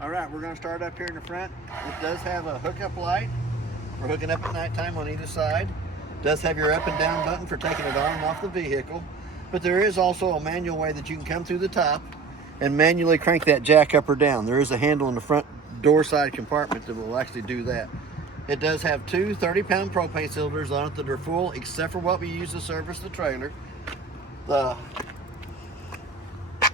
All right, we're going to start up here in the front. It does have a hookup light. We're hooking up at nighttime on either side. It does have your up and down button for taking it on and off the vehicle. But there is also a manual way that you can come through the top and manually crank that jack up or down. There is a handle in the front door side compartment that will actually do that. It does have two 30-pound propane cylinders on it that are full, except for what we use to service the trailer. The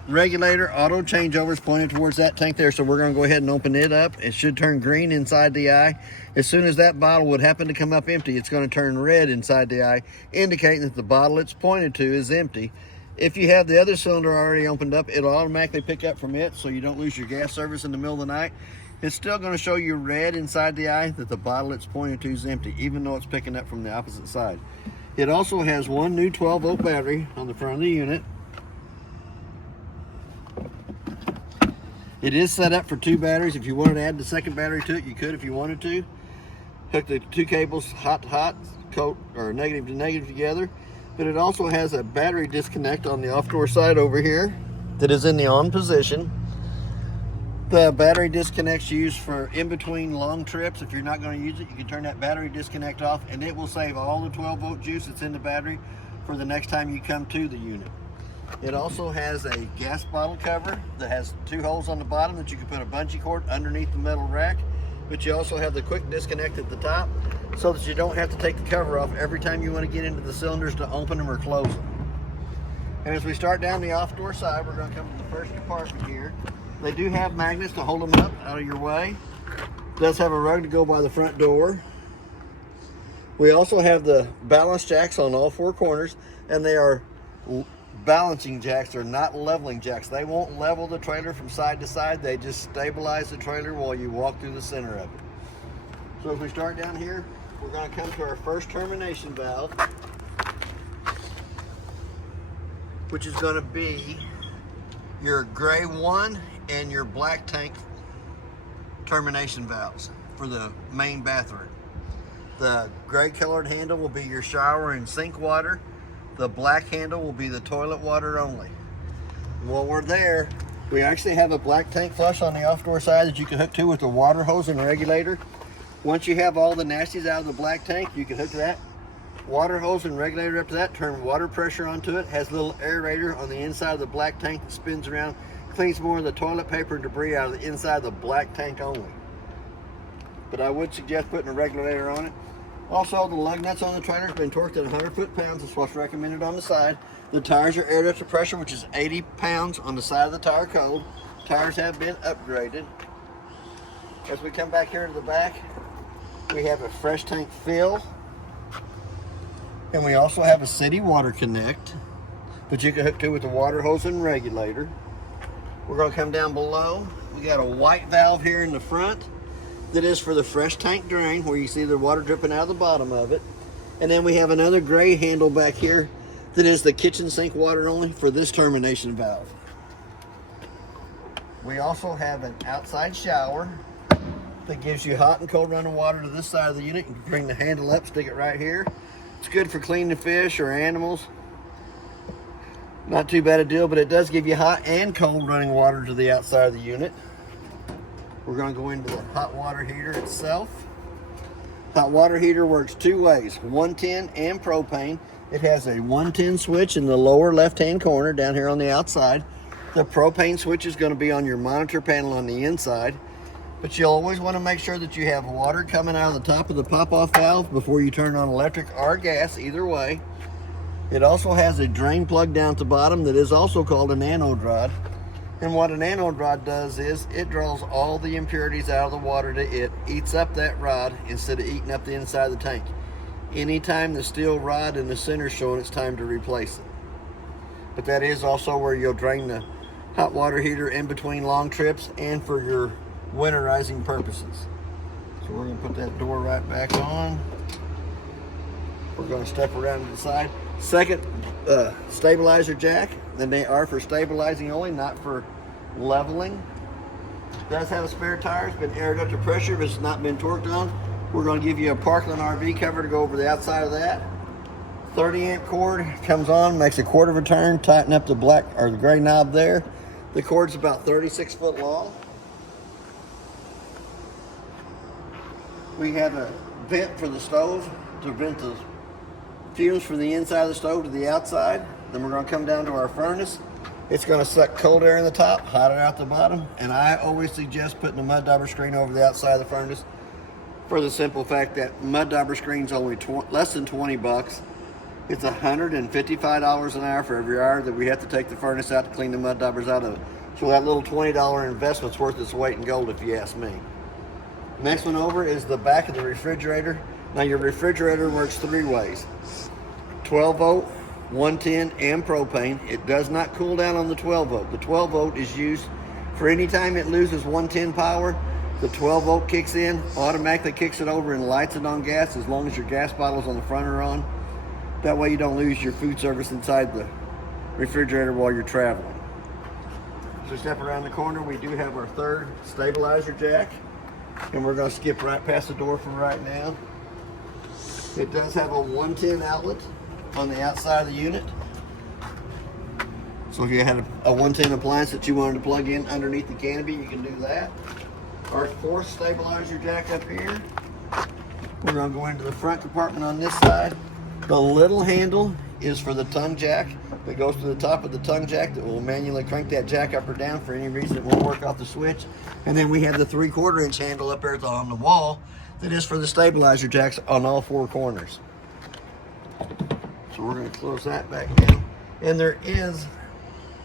regulator auto changeover is pointed towards that tank there, so we're going to go ahead and open it up. It should turn green inside the eye. As soon as that bottle would happen to come up empty, it's going to turn red inside the eye, indicating that the bottle it's pointed to is empty. If you have the other cylinder already opened up, it'll automatically pick up from it so you don't lose your gas service in the middle of the night. It's still going to show you red inside the eye that the bottle it's pointed to is empty, even though it's picking up from the opposite side. It also has one new 12-volt battery on the front of the unit. It is set up for two batteries. If you wanted to add the second battery to it, you could if you wanted to. Hook the two cables hot to hot, coat or negative to negative together. But it also has a battery disconnect on the off door side over here that is in the on position. The battery disconnect's used for in between long trips. If you're not going to use it, you can turn that battery disconnect off and it will save all the 12-volt juice that's in the battery for the next time you come to the unit. It also has a gas bottle cover that has two holes on the bottom that you can put a bungee cord underneath the metal rack, but you also have the quick disconnect at the top so that you don't have to take the cover off every time you want to get into the cylinders to open them or close them. And as we start down the off door side, we're going to come to the first compartment here. They do have magnets to hold them up out of your way. It does have a rug to go by the front door. We also have the balance jacks on all four corners, and they are balancing jacks. They're not leveling jacks. They won't level the trailer from side to side. They just stabilize the trailer while you walk through the center of it. So if we start down here, we're going to come to our first termination valve, which is going to be your gray one and your black tank termination valves for the main bathroom. The gray colored handle will be your shower and sink water. The black handle will be the toilet water only. And while we're there, we actually have a black tank flush on the off door side that you can hook to with the water hose and regulator. Once you have all the nasties out of the black tank, you can hook that water hose and regulator up to that, turn water pressure onto it, has a little aerator on the inside of the black tank that spins around, cleans more of the toilet paper and debris out of the inside of the black tank only. But I would suggest putting a regulator on it. Also, the lug nuts on the trailer has been torqued at 100 foot-pounds. That's what's recommended on the side. The tires are air ducted pressure, which is 80 pounds on the side of the tire code. Tires have been upgraded. As we come back here to the back, we have a fresh tank fill. And we also have a city water connect, but you can hook to with the water hose and regulator. We're going to come down below. We got a white valve here in the front that is for the fresh tank drain, where you see the water dripping out of the bottom of it. And then we have another gray handle back here that is the kitchen sink water only for this termination valve. We also have an outside shower that gives you hot and cold running water to this side of the unit. You can bring the handle up, stick it right here. It's good for cleaning fish or animals. Not too bad a deal, but it does give you hot and cold running water to the outside of the unit. We're going to go into the hot water heater itself. Hot water heater works two ways, 110 and propane. It has a 110 switch in the lower left-hand corner down here on the outside. The propane switch is going to be on your monitor panel on the inside, but you'll always want to make sure that you have water coming out of the top of the pop-off valve before you turn on electric or gas, either way. It also has a drain plug down at the bottom that is also called an anode rod. And what an anode rod does is it draws all the impurities out of the water to it, eats up that rod instead of eating up the inside of the tank. Anytime the steel rod in the center is showing, it's time to replace it. But that is also where you'll drain the hot water heater in between long trips and for your winterizing purposes. So we're going to put that door right back on. We're going to step around to the side. Second stabilizer jack, and they are for stabilizing only, not for leveling. It does have a spare tire. It's been air ducted pressure, but it's not been torqued on. We're going to give you a Parkland RV cover to go over the outside of that. 30 amp cord comes on, makes a quarter of a turn, tighten up the black or the gray knob there. The cord's about 36 foot long. We have a vent for the stove to vent the fumes from the inside of the stove to the outside. Then we're going to come down to our furnace. It's going to suck cold air in the top, hot air out the bottom. And I always suggest putting a mud dauber screen over the outside of the furnace for the simple fact that mud dauber screen's only less than 20 bucks. It's $155 an hour for every hour that we have to take the furnace out to clean the mud daubers out of it. So that little $20 investment's worth its weight in gold if you ask me. Next one over is the back of the refrigerator. Now your refrigerator works three ways. 12 volt, 110, and propane. It does not cool down on the 12 volt. The 12 volt is used for any time it loses 110 power. The 12 volt kicks in, automatically kicks it over and lights it on gas as long as your gas bottles on the front are on. That way you don't lose your food service inside the refrigerator while you're traveling. So step around the corner, we do have our third stabilizer jack, and we're going to skip right past the door for right now. It does have a 110 outlet on the outside of the unit. So if you had a 110 appliance that you wanted to plug in underneath the canopy, you can do that. Our fourth stabilizer jack up here. We're going to go into the front compartment on this side. The little handle is for the tongue jack that goes to the top of the tongue jack that will manually crank that jack up or down for any reason it won't work off the switch. And then we have the 3/4 inch handle up there on the wall that is for the stabilizer jacks on all four corners. So we're going to close that back down. And there is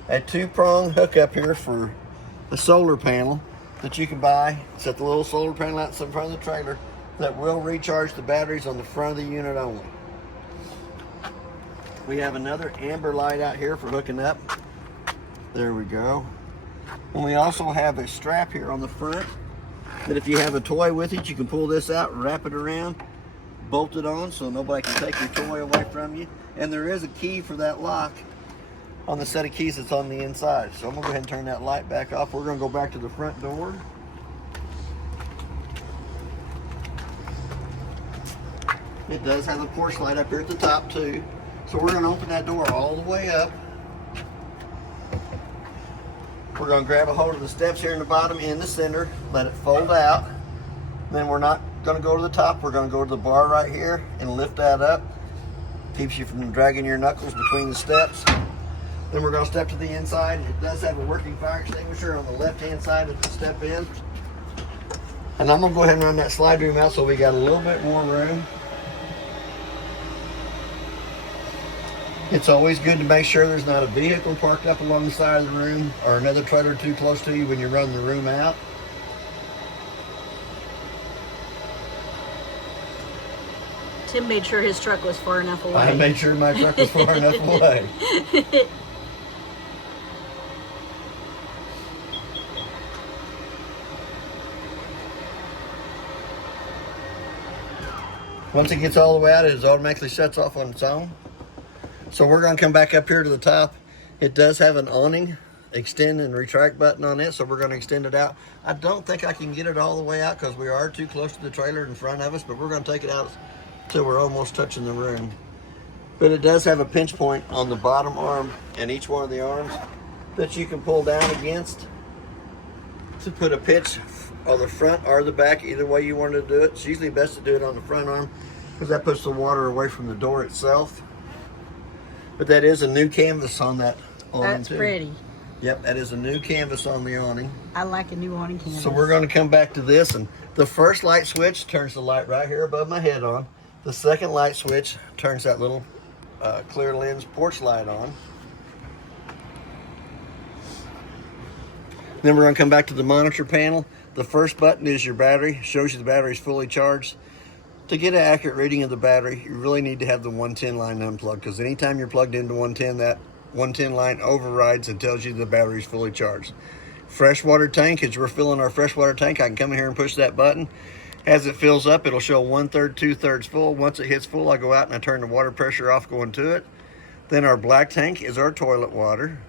a 2-prong hookup here for the solar panel that you can buy. Set the little solar panel out in front of the trailer that will recharge the batteries on the front of the unit only. We have another amber light out here for hooking up. There we go. And we also have a strap here on the front that if you have a toy with it, you can pull this out, wrap it around, bolt it on so nobody can take your toy away from you. And there is a key for that lock on the set of keys that's on the inside. So I'm gonna go ahead and turn that light back off. We're gonna go back to the front door. It does have a porch light up here at the top too. So we're going to open that door all the way up. We're going to grab a hold of the steps here in the bottom in the center, let it fold out. Then we're not going to go to the top. We're going to go to the bar right here and lift that up. Keeps you from dragging your knuckles between the steps. Then we're going to step to the inside. It does have a working fire extinguisher on the left-hand side of the step in. And I'm going to go ahead and run that slide room out so we got a little bit more room. It's always good to make sure there's not a vehicle parked up along the side of the room or another trailer too close to you when you're running the room out. Tim made sure his truck was far enough away. I made sure my truck was far enough away. Once it gets all the way out, it automatically shuts off on its own. So we're going to come back up here to the top. It does have an awning extend and retract button on it, so we're going to extend it out. I don't think I can get it all the way out because we are too close to the trailer in front of us, but we're going to take it out till we're almost touching the room. But it does have a pinch point on the bottom arm and each one of the arms that you can pull down against to put a pitch on the front or the back, either way you want to do it. It's usually best to do it on the front arm because that puts the water away from the door itself. But that is a new canvas on that awning. That's pretty. Yep, that is a new canvas on the awning. I like a new awning canvas. So we're going to come back to this, and the first light switch turns the light right here above my head on. The second light switch turns that little clear lens porch light on. Then we're going to come back to the monitor panel. The first button is your battery, shows you the battery is fully charged. To get an accurate reading of the battery, you really need to have the 110 line unplugged, because anytime you're plugged into 110, that 110 line overrides and tells you the battery's fully charged. Freshwater tank, as we're filling our freshwater tank, I can come in here and push that button. As it fills up, it'll show 1/3, 2/3 full. Once it hits full, I go out and I turn the water pressure off going to it. Then our black tank is our toilet water.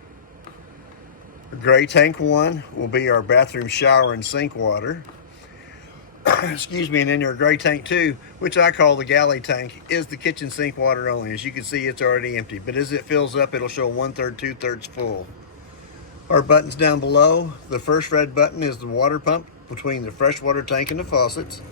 The gray tank 1 will be our bathroom shower and sink water. Excuse me, and then your gray tank 2, which I call the galley tank, is the kitchen sink water only. As you can see, it's already empty, but as it fills up, it'll show 1/3, 2/3 full. Our buttons down below, the first red button is the water pump between the freshwater tank and the faucets.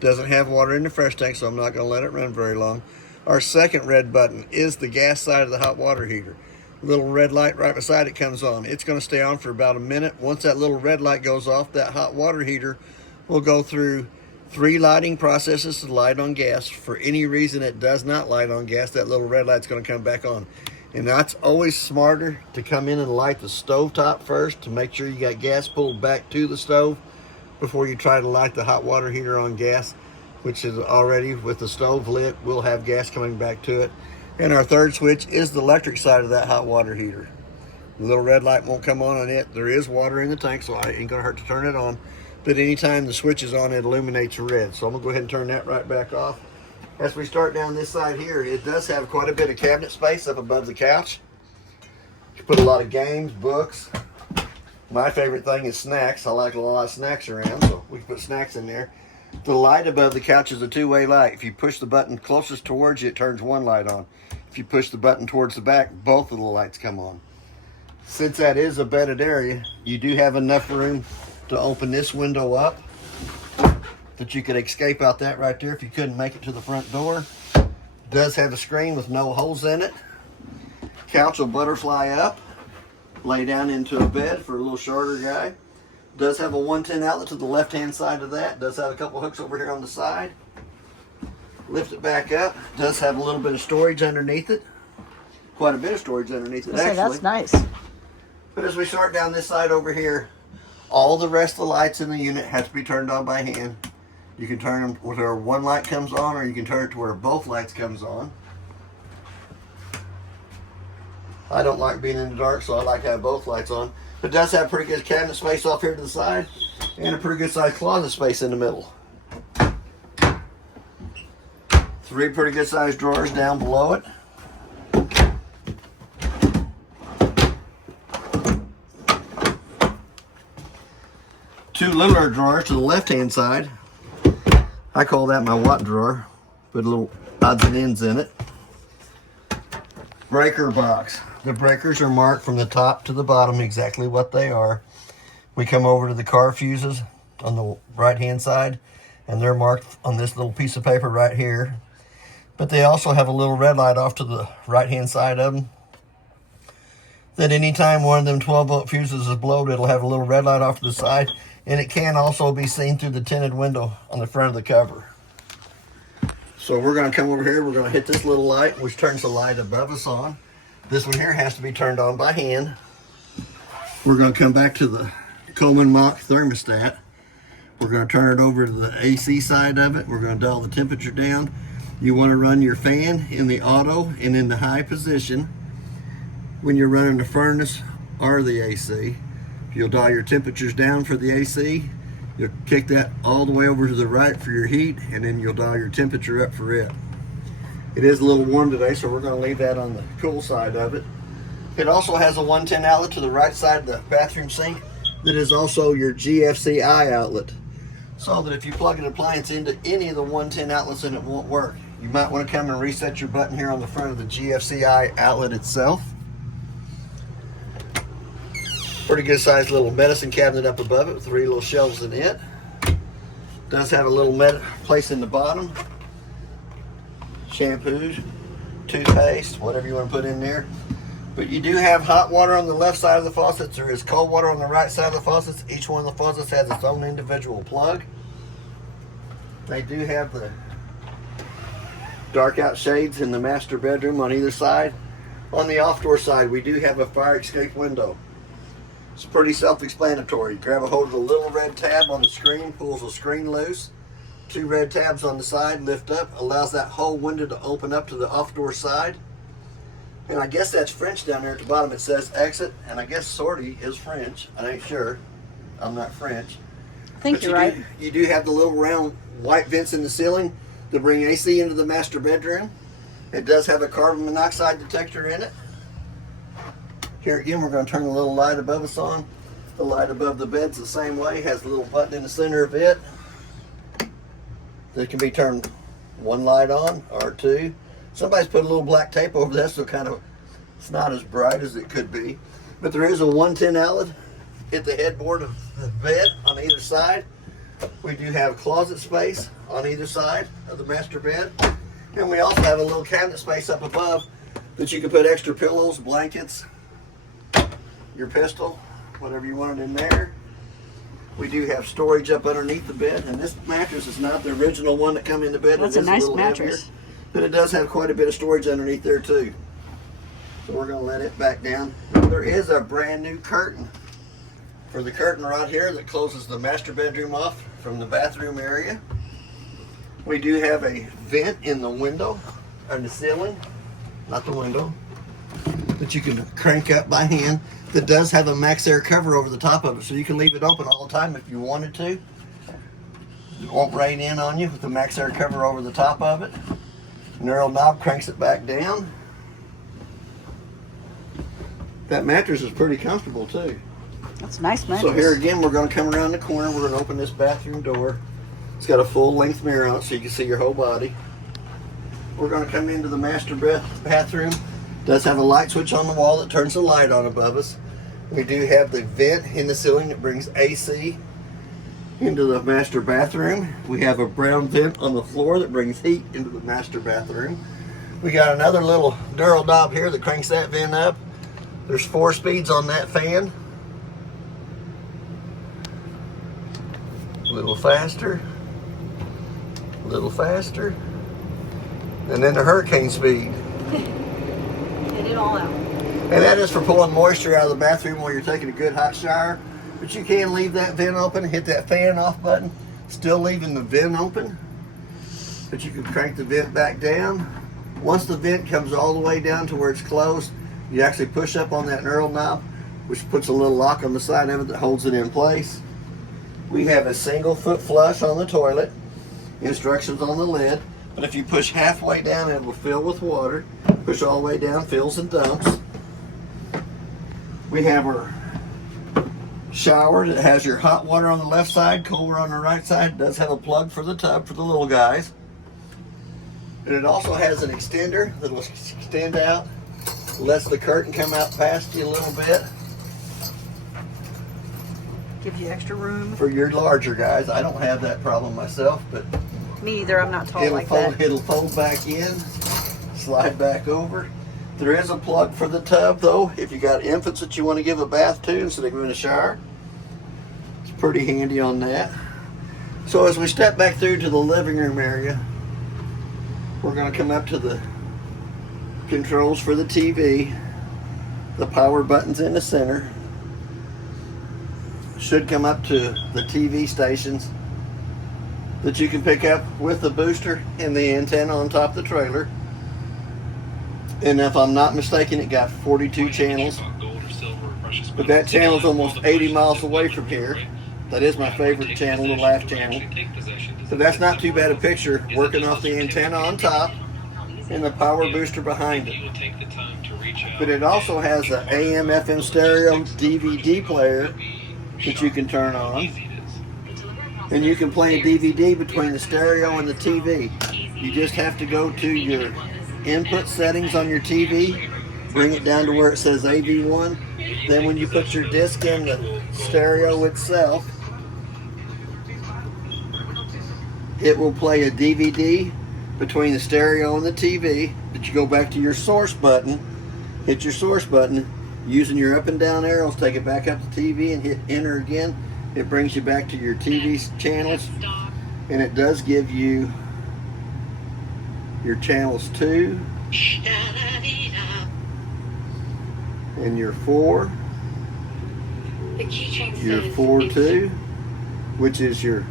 Doesn't have water in the fresh tank, so I'm not going to let it run very long. Our second red button is the gas side of the hot water heater. Little red light right beside it comes on. It's going to stay on for about a minute. Once that little red light goes off, that hot water heater will go through 3 lighting processes to light on gas. For any reason it does not light on gas, that little red light's going to come back on. And that's always smarter to come in and light the stove top first to make sure you got gas pulled back to the stove before you try to light the hot water heater on gas, which is already, with the stove lit, we'll have gas coming back to it. And our third switch is the electric side of that hot water heater. The little red light won't come on it. There is water in the tank, so it ain't gonna hurt to turn it on. But anytime the switch is on, it illuminates red. So I'm gonna go ahead and turn that right back off. As we start down this side here, it does have quite a bit of cabinet space up above the couch. You put a lot of games, books. My favorite thing is snacks. I like a lot of snacks around, so we can put snacks in there. The light above the couch is a two-way light. If you push the button closest towards you, it turns one light on. If you push the button towards the back, both of the lights come on. Since that is a bedded area, you do have enough room to open this window up that you could escape out that right there if you couldn't make it to the front door. It does have a screen with no holes in it. Couch will butterfly up, lay down into a bed for a little shorter guy. Does have a 110 outlet to the left hand side of that. Does have a couple hooks over here on the side. Lift it back up. Does have a little bit of storage underneath it. Quite a bit of storage underneath it, actually. That's nice. But as we start down this side over here, all the rest of the lights in the unit have to be turned on by hand. You can turn them where one light comes on, or you can turn it to where both lights comes on. I don't like being in the dark, so I like to have both lights on. But it does have pretty good cabinet space off here to the side, and a pretty good sized closet space in the middle. 3 pretty good sized drawers down below it. Two littler drawers to the left hand side. I call that my watt drawer. Put a little odds and ends in it. Breaker box. The breakers are marked from the top to the bottom exactly what they are. We come over to the car fuses on the right hand side, and they're marked on this little piece of paper right here. But they also have a little red light off to the right hand side of them, that anytime one of them 12-volt fuses is blown, it'll have a little red light off to the side, and it can also be seen through the tinted window on the front of the cover. So we're going to come over here, we're going to hit this little light, which turns the light above us on. This one here has to be turned on by hand. We're going to come back to the Coleman Mach thermostat. We're going to turn it over to the AC side of it. We're going to dial the temperature down. You want to run your fan in the auto and in the high position when you're running the furnace or the AC. You'll dial your temperatures down for the AC. You'll kick that all the way over to the right for your heat, and then you'll dial your temperature up for it. It is a little warm today, so we're going to leave that on the cool side of it. It also has a 110 outlet to the right side of the bathroom sink that is also your GFCI outlet, so that if you plug an appliance into any of the 110 outlets and it won't work, you might want to come and reset your button here on the front of the GFCI outlet itself. Pretty good sized little medicine cabinet up above it with 3 little shelves in it. Does have a little place in the bottom. Shampoos, toothpaste, whatever you want to put in there. But you do have hot water on the left side of the faucets. There is cold water on the right side of the faucets. Each one of the faucets has its own individual plug. They do have the dark out shades in the master bedroom on either side. On the off door side, we do have a fire escape window. It's pretty self-explanatory. You grab a hold of the little red tab on the screen, pulls the screen loose. 2 red tabs on the side, lift up, allows that whole window to open up to the off door side. And I guess that's French down there at the bottom. It says exit, and I guess sortie is French. I ain't sure. I'm not French. I think you're right. You do have the little round white vents in the ceiling to bring AC into the master bedroom. It does have a carbon monoxide detector in it. Here again, we're going to turn the little light above us on. The light above the bed's the same way. Has a little button in the center of it that can be turned 1 light on or 2. Somebody's put a little black tape over that, so it's not as bright as it could be. But there is a 110 outlet at the headboard of the bed on either side. We do have closet space on either side of the master bed. And we also have a little cabinet space up above that you can put extra pillows, blankets, your pistol, whatever you wanted in there. We do have storage up underneath the bed, and this mattress is not the original one that come in the bed. That's It a is nice little mattress. heavier, but it does have quite a bit of storage underneath there too. So we're going to let it back down. There is a brand new curtain for the curtain right here that closes the master bedroom off from the bathroom area. We do have a vent in the window, or the ceiling, not the window, that you can crank up by hand, that does have a max air cover over the top of it, so you can leave it open all the time if you wanted to. It won't rain in on you with the max air cover over the top of it. Knurled knob cranks it back down. That mattress is pretty comfortable too. That's a nice mattress. So here again, we're going to come around the corner. We're going to open this bathroom door. It's got a full length mirror on it so you can see your whole body. We're going to come into the master bathroom. It does have a light switch on the wall that turns the light on above us. We do have the vent in the ceiling that brings AC into the master bathroom. We have a brown vent on the floor that brings heat into the master bathroom. We got another little Durrell knob here that cranks that vent up. There's 4 speeds on that fan. A little faster, a little faster, and then the hurricane speed. Get it all out. And that is for pulling moisture out of the bathroom while you're taking a good hot shower. But you can leave that vent open, hit that fan off button, still leaving the vent open. But you can crank the vent back down. Once the vent comes all the way down to where it's closed, you actually push up on that knurled knob, which puts a little lock on the side of it that holds it in place. We have a single foot flush on the toilet, instructions on the lid, but if you push halfway down, it will fill with water. Push all the way down, fills and dumps. We have our shower that has your hot water on the left side, cold water on the right side. It does have a plug for the tub for the little guys. And it also has an extender that will extend out, lets the curtain come out past you a little bit. Gives you extra room. For your larger guys. I don't have that problem myself, but Me either. I'm not tall like that. It'll fold back in, slide back over. There is a plug for the tub though, if you got infants that you want to give a bath to instead of giving a shower. It's pretty handy on that. So as we step back through to the living room area, we're going to come up to the controls for the TV. The power button's in the center. Should come up to the TV stations that you can pick up with the booster and the antenna on top of the trailer. And if I'm not mistaken, it got 42 channels. But that channel's almost 80 miles away from here. That is my favorite channel, the Laugh channel. So that's not too bad a picture, working off the antenna on top and the power booster behind it. But it also has an AM FM stereo DVD player that you can turn on, and you can play a DVD between the stereo and the TV. You just have to go to your input settings on your TV, bring it down to where it says AV1. Then when you put your disc in the stereo itself, it will play a DVD between the stereo and the TV. That you go back to your source button, hit your source button, using your up and down arrows, take it back up to TV and hit enter again. It brings you back to your TV channels, and it does give you your channels 2 and your 4, your 4-2, which is your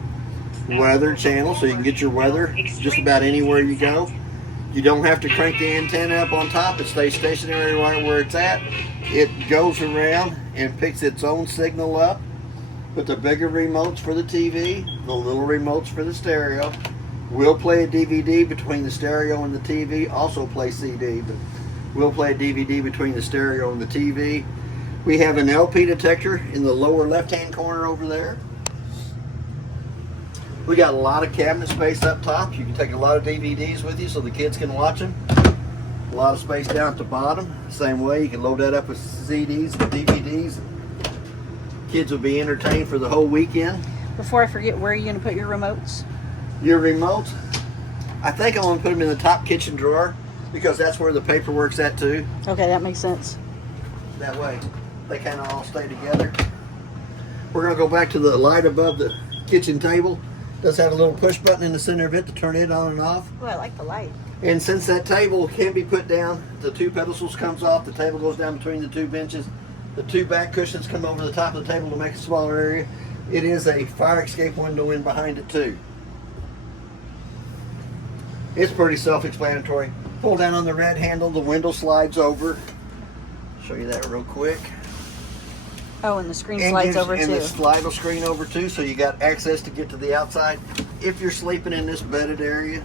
weather channel, so you can get your weather just about anywhere you go. You don't have to crank the antenna up on top. It stays stationary right where it's at. It goes around and picks its own signal up. But the bigger remotes for the TV, the little remotes for the stereo. We'll play a DVD between the stereo and the TV. Also play CD, but we'll play a DVD between the stereo and the TV. We have an LP detector in the lower left-hand corner over there. We got a lot of cabinet space up top. You can take a lot of DVDs with you so the kids can watch them. A lot of space down at the bottom. Same way, you can load that up with CDs and DVDs. Kids will be entertained for the whole weekend. Before I forget, where are you going to put your remotes? Your remotes, I think I want to put them in the top kitchen drawer because that's where the paperwork's at too. Okay, that makes sense. That way they kind of all stay together. We're going to go back to the light above the kitchen table. It does have a little push button in the center of it to turn it on and off. Oh, I like the light. And since that table can be put down, the two pedestals comes off, the table goes down between the two benches, the two back cushions come over the top of the table to make a smaller area. It is a fire escape window in behind it too. It's pretty self-explanatory. Pull down on the red handle, the window slides over. Show you that real quick. Oh, and the screen slides over and too. the slide will screen over too, so you got access to get to the outside. If you're sleeping in this bedded area,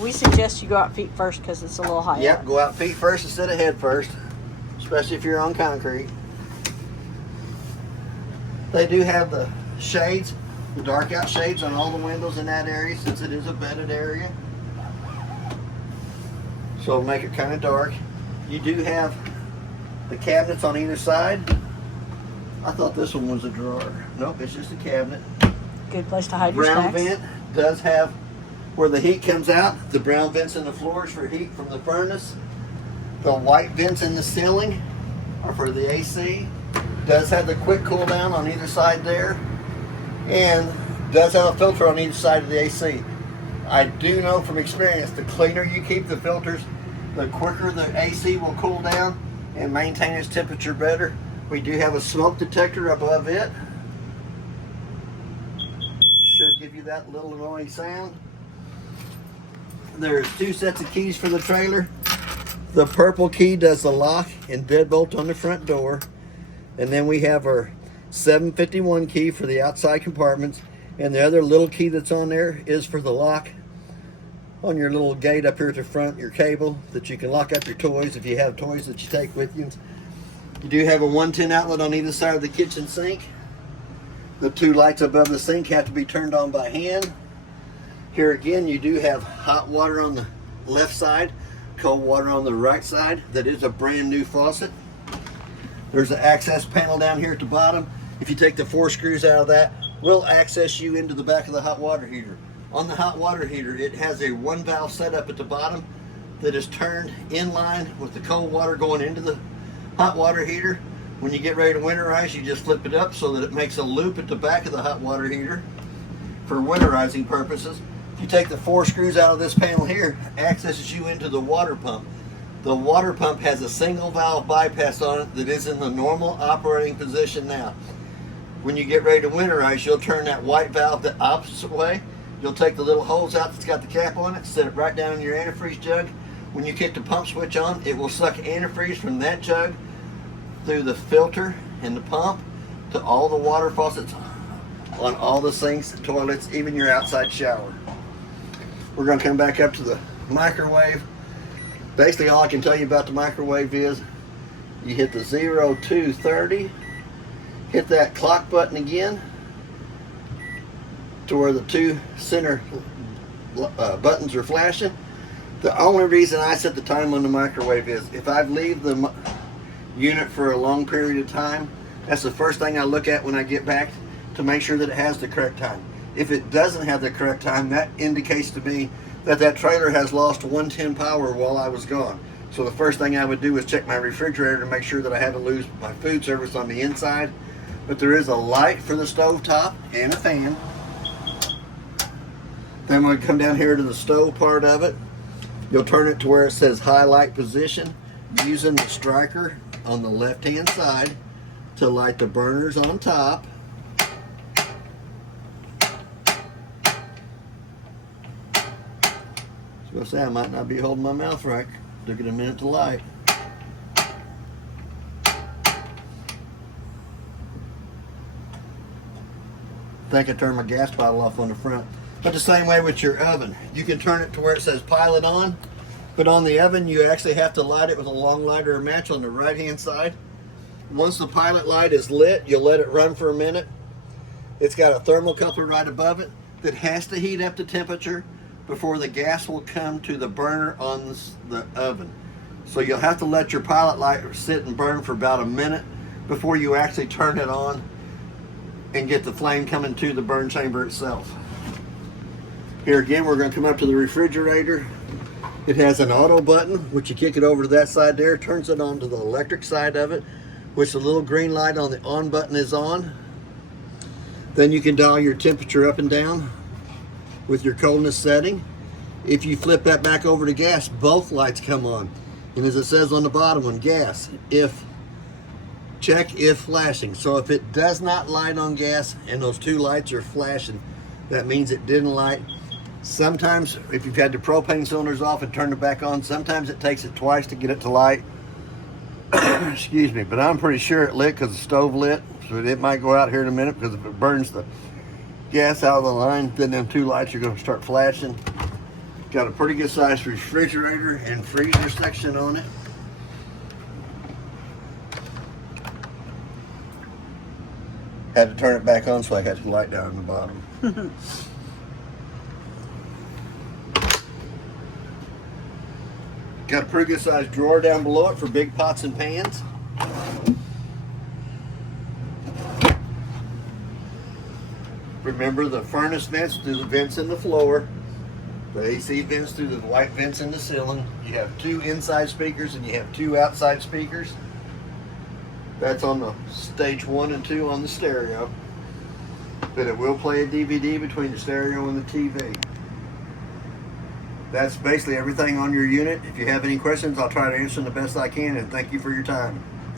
we suggest you go out feet first because it's a little high. Yep, go out feet first instead of head first, especially if you're on concrete. They do have the shades, the dark out shades on all the windows in that area since it is a bedded area. So it'll make it kind of dark. You do have the cabinets on either side. I thought this one was a drawer. Nope, it's just a cabinet. Good place to hide your Brown snacks. vent does have where the heat comes out. The brown vents in the floors for heat from the furnace. The white vents in the ceiling are for the AC. Does have the quick cool down on either side there. And does have a filter on each side of the AC. I do know from experience, the cleaner you keep the filters, the quicker the AC will cool down and maintain its temperature better. We do have a smoke detector above it. Should give you that little annoying sound. There's two sets of keys for the trailer. The purple key does the lock and deadbolt on the front door. And then we have our 751 key for the outside compartments. And the other little key that's on there is for the lock on your little gate up here at the front, your cable, that you can lock up your toys if you have toys that you take with you. You do have a 110 outlet on either side of the kitchen sink. The two lights above the sink have to be turned on by hand. Here again, you do have hot water on the left side, cold water on the right side. That is a brand new faucet. There's an access panel down here at the bottom. If you take the 4 screws out of that, will access you into the back of the hot water heater. On the hot water heater, it has a 1 valve setup at the bottom that is turned in line with the cold water going into the hot water heater. When you get ready to winterize, you just flip it up so that it makes a loop at the back of the hot water heater for winterizing purposes. If you take the 4 screws out of this panel here, it accesses you into the water pump. The water pump has a single valve bypass on it that is in the normal operating position now. When you get ready to winterize, you'll turn that white valve the opposite way. You'll take the little hose out that's got the cap on it, set it right down in your antifreeze jug. When you kick the pump switch on, it will suck antifreeze from that jug through the filter and the pump to all the water faucets on all the sinks, toilets, even your outside shower. We're going to come back up to the microwave. Basically, all I can tell you about the microwave is you hit the 0230, hit that clock button again to where the two center buttons are flashing. The only reason I set the time on the microwave is if I leave the unit for a long period of time, that's the first thing I look at when I get back to make sure that it has the correct time. If it doesn't have the correct time, that indicates to me that that trailer has lost 110 power while I was gone. So the first thing I would do is check my refrigerator to make sure that I haven't lost my food service on the inside. But there is a light for the stove top and a fan. Then when we come down here to the stove part of it, you'll turn it to where it says highlight position using the striker on the left hand side to light the burners on top. So I say I might not be holding my mouth right. Took it a minute to light. I think I turned my gas bottle off on the front. But the same way with your oven. You can turn it to where it says pilot on, but on the oven you actually have to light it with a long light or a match on the right hand side. Once the pilot light is lit, you'll let it run for a minute. It's got a thermocouple right above it that has to heat up the temperature before the gas will come to the burner on the oven. So you'll have to let your pilot light sit and burn for about a minute before you actually turn it on and get the flame coming to the burn chamber itself. Here again, we're going to come up to the refrigerator. It has an auto button, which you kick it over to that side there, turns it on to the electric side of it, which the little green light on the on button is on. Then you can dial your temperature up and down with your coldness setting. If you flip that back over to gas, both lights come on. And as it says on the bottom one, gas, check if flashing. So if it does not light on gas and those two lights are flashing, that means it didn't light. Sometimes if you've had the propane cylinders off and turned it back on, sometimes it takes it twice to get it to light. Excuse me, but I'm pretty sure it lit because the stove lit. So it might go out here in a minute, because if it burns the gas out of the line, then them two lights are going to start flashing. Got a pretty good sized refrigerator and freezer section on it. Had to turn it back on, so I got the light down in the bottom. Got a pretty good sized drawer down below it for big pots and pans. Remember the furnace vents through the vents in the floor, the AC vents through the white vents in the ceiling. You have two inside speakers and you have two outside speakers. That's on the stage 1 and 2 on the stereo. But it will play a DVD between the stereo and the TV. That's basically everything on your unit. If you have any questions, I'll try to answer them the best I can, and thank you for your time.